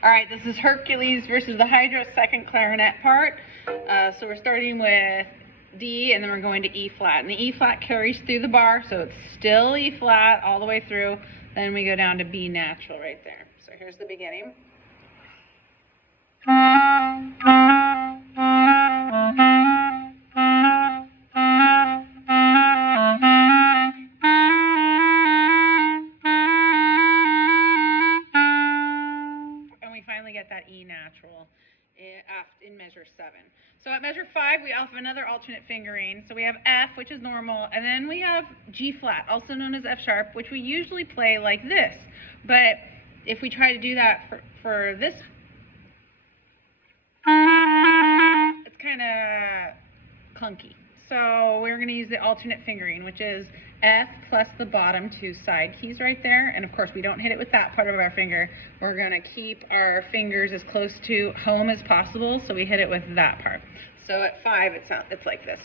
All right, this is Hercules versus the Hydra second clarinet part. So we're starting with D and then we're going to E flat. And the E flat carries through the bar, so it's still E flat all the way through. Then we go down to B natural right there. So here's the beginning. Get that E natural in measure 7. So at measure 5 we have another alternate fingering. So we have F, which is normal, and then we have G flat, also known as F sharp, which we usually play like this. But if we try to do that for this, it's kind of clunky. So we're going to use the alternate fingering, which is F plus the bottom 2 side keys right there. And of course we don't hit it with that part of our finger. We're going to keep our fingers as close to home as possible, so we hit it with that part. So at 5 it's like this.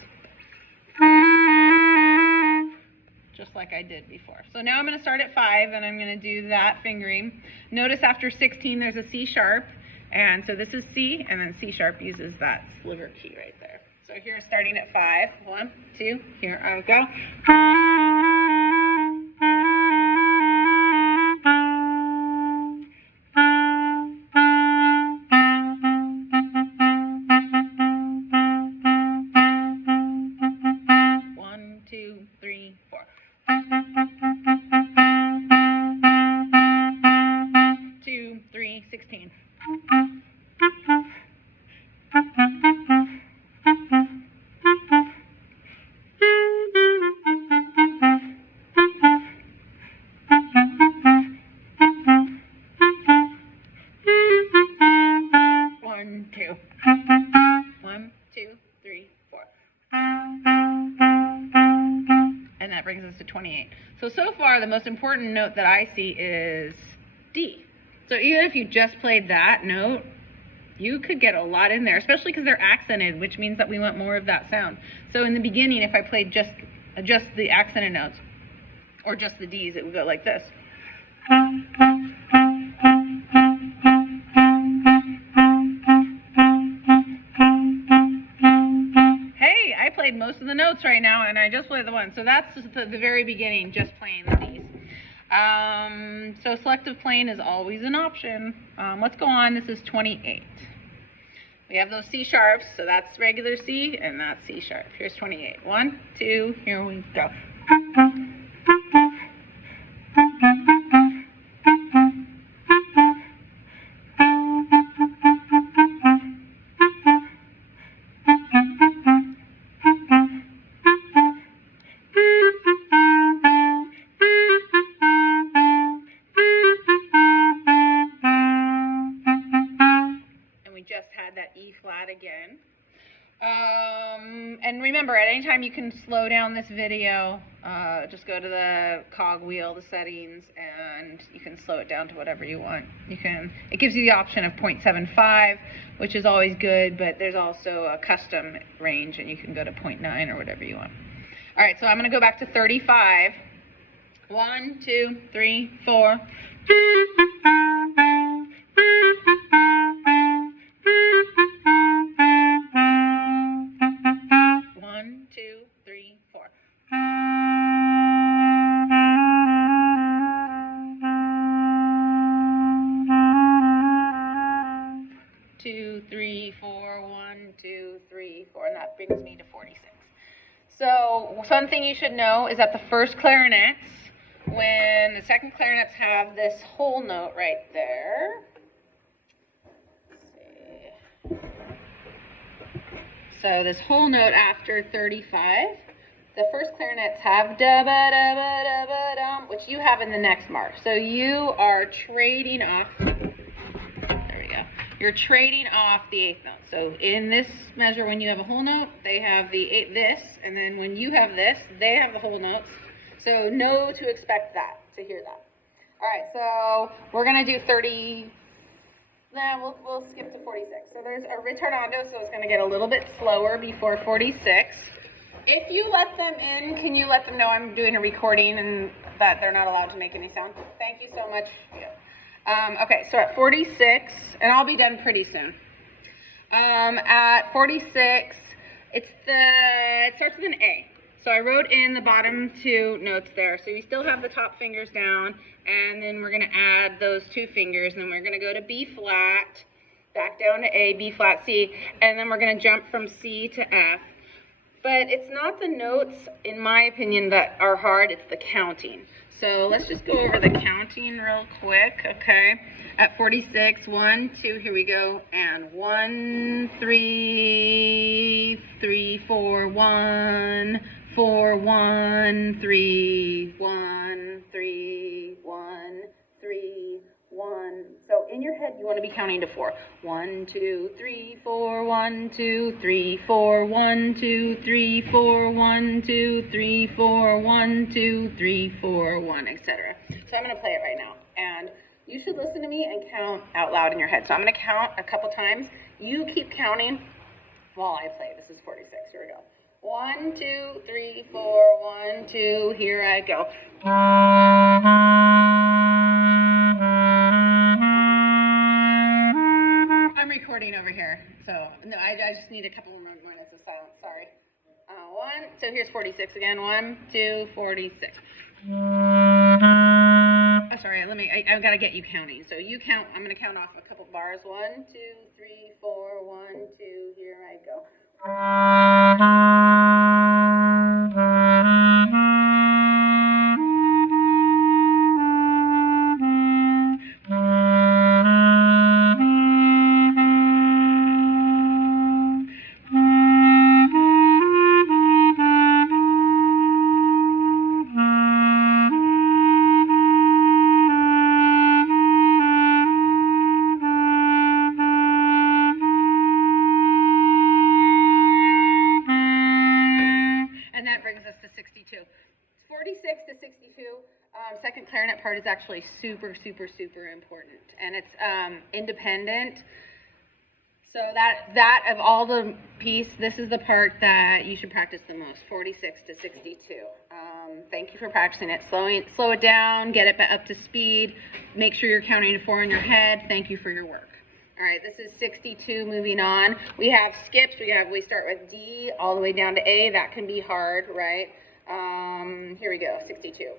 Just like I did before. So now I'm going to start at 5 and I'm going to do that fingering. Notice after 16 there's a C sharp, and so this is C, and then C sharp uses that sliver key right there. So here, starting at 5, 1, 2, here I go. 1, 2, 3, 4. 2, 3, 16. And that brings us to 28. So far, the most important note that I see is D. So even if you just played that note, you could get a lot in there, especially because they're accented, which means that we want more of that sound. So in the beginning, if I played just the accented notes, or just the Ds, it would go like this. Played most of the notes right now, and I just played the one. So that's just the very beginning, just playing the Ds. So selective playing is always an option. Let's go on. This is 28. We have those C sharps, so that's regular C, and that's C sharp. Here's 28. 1, 2, here we go. E flat again. And remember, at any time you can slow down this video, just go to the cog wheel, the settings, and you can slow it down to whatever you want. It gives you the option of 0.75, which is always good, but there's also a custom range, and you can go to 0.9 or whatever you want. All right, so I'm going to go back to 35. 1, 2, 3, 4. 1, 2, 3, 4. 2, 3, 4. 1, 2, 3, 4, and that brings me to 46. So one thing you should know is that the first clarinets, when the second clarinets have this whole note right there. So this whole note after 35, the first clarinets have da ba da ba da ba dum, which you have in the next mark. So you are trading off. There we go. You're trading off the 8th note. So in this measure, when you have a whole note, they have this, and then when you have this, they have the whole notes. So know to expect that, to hear that. All right, so we're gonna do 30. Nah, we'll skip to 46. So there's a ritardando, so it's going to get a little bit slower before 46. If you let them in, can you let them know I'm doing a recording and that they're not allowed to make any sound? Thank you so much. Yeah. Okay, so at 46, and I'll be done pretty soon. At 46, it starts with an A. So I wrote in the bottom two notes there. So you still have the top fingers down, and then we're going to add those two fingers, and then we're going to go to B flat, back down to A, B flat, C, and then we're going to jump from C to F. But it's not the notes, in my opinion, that are hard, it's the counting. So let's just go over the counting real quick, okay? At 46, 1, 2, here we go, and 1, 3, 3, 4, 1, 4, 1, 3, 1, 3, 1, 3, 1. So in your head, you want to be counting to 4. 1, 2, 3, 4, 1, 2, 3, 4, 1, 2, 3, 4, 1, 2, 3, 4, 1, 2, 3, 4, 1, etc. So I'm going to play it right now. And you should listen to me and count out loud in your head. So I'm going to count a couple times. You keep counting while I play. This is 46. Here we go. 1, 2, 3, 4, 1, 2, here I go. I'm recording over here, so no, I just need a couple more minutes of silence, sorry. 1, so here's 46 again. 1, 2, 46. Oh, sorry, I've got to get you counting. So you count, I'm going to count off a couple bars. 1, 2, 3, 4, 1, 2, here I go. And that brings us to 62. 46 to 62. Second clarinet part is actually super, super, super important, and it's independent. So that of all the piece, this is the part that you should practice the most. 46 to 62. Thank you for practicing it. Slow it down, get it up to speed. Make sure you're counting to 4 in your head. Thank you for your work. All right, this is 62. Moving on, we have skips. We start with D all the way down to A. That can be hard, right? Here we go. 62.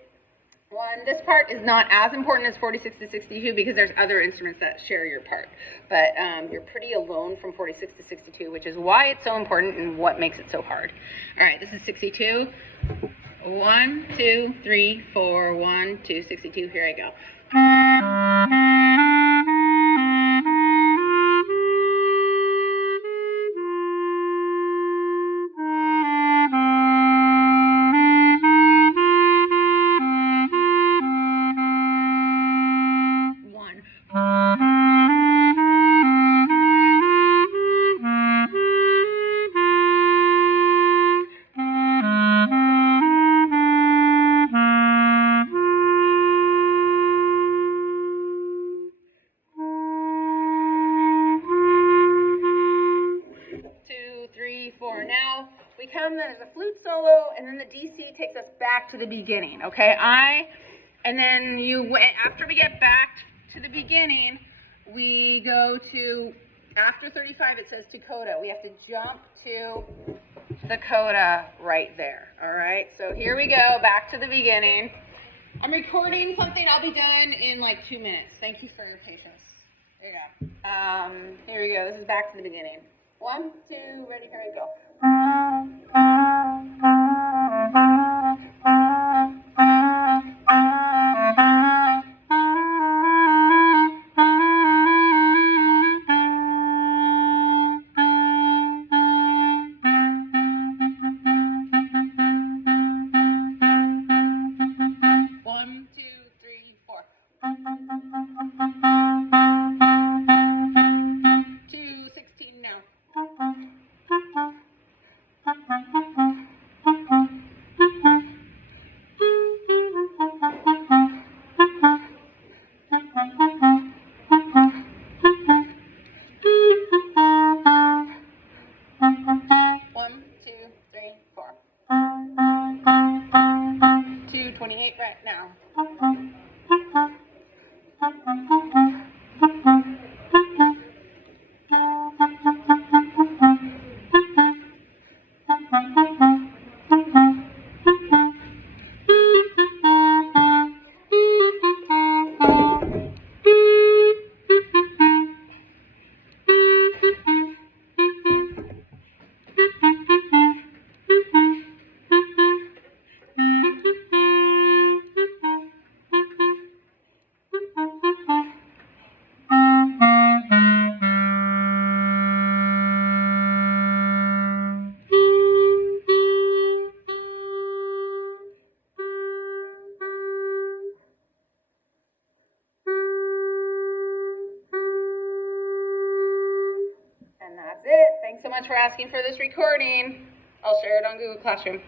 This part is not as important as 46 to 62 because there's other instruments that share your part. But you're pretty alone from 46 to 62, which is why it's so important and what makes it so hard. All right, this is 62. 1, 2, 3, 4, 1, 2, 62. Here I go. Now we come, there's a flute solo, and then the DC takes us back to the beginning, okay? And then after we get back to the beginning, we go to, after 35 it says to coda. We have to jump to the coda right there, all right? So here we go, back to the beginning. I'm recording something, I'll be done in like 2 minutes. Thank you for your patience. There you go. Here we go, this is back to the beginning. 1, 2, ready, here we go. much for asking for this recording. I'll share it on Google Classroom.